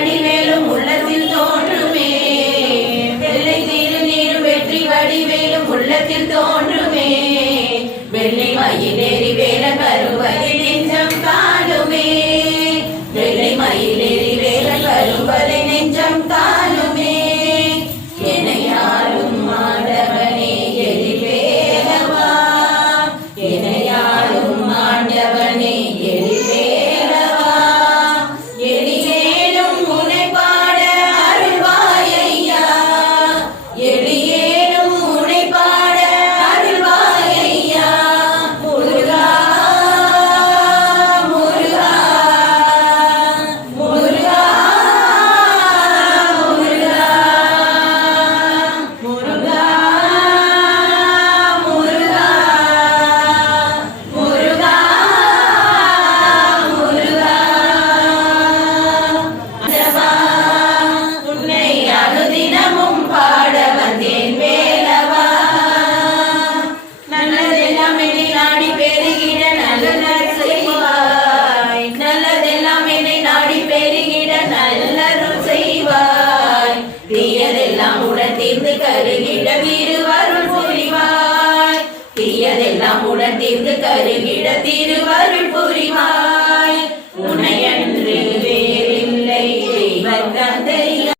வடிவேலும் உள்ளத்தில் தோன்றுமே வெள்ளை திருநீர் வெற்றி வடிவேலும் உள்ளத்தில் தோன்றுமே வெள்ளை மயிலேறி வேல கருவறை நெஞ்சம் காணுமே வெள்ளை மயிலேறி வேல கருவறை நெஞ்சம் காணுமே எனையாளும் ஆண்டவனே எரிவேலவா எனையாளும் ஆண்டவனே எரிவேலவா எளியேனும் உனை பாட அருள்வாயையா எளியேனும் உனை பாட அருள்வாயையா முருகா முருகா முருகா முருகா முருகா முருகா முருகா முருகா அந்தவா உன்னை அனுதினமும் பாட வந்தேன் வேலவா நல்லதெல்லாம் என்னை நாடி பெருகிட நல்லதல் செய்வாய் நல்லதெல்லாம் என்னை நாடி பெருகிட நல்லருள் செய்வாய் தீயதெல்லாம் உடன் தீர்ந்து கருகிட திருவருள் புரிவாய் தீயதெல்லாம் உடன் தீர்ந்து கருகிட திருவருள் புரிவாய்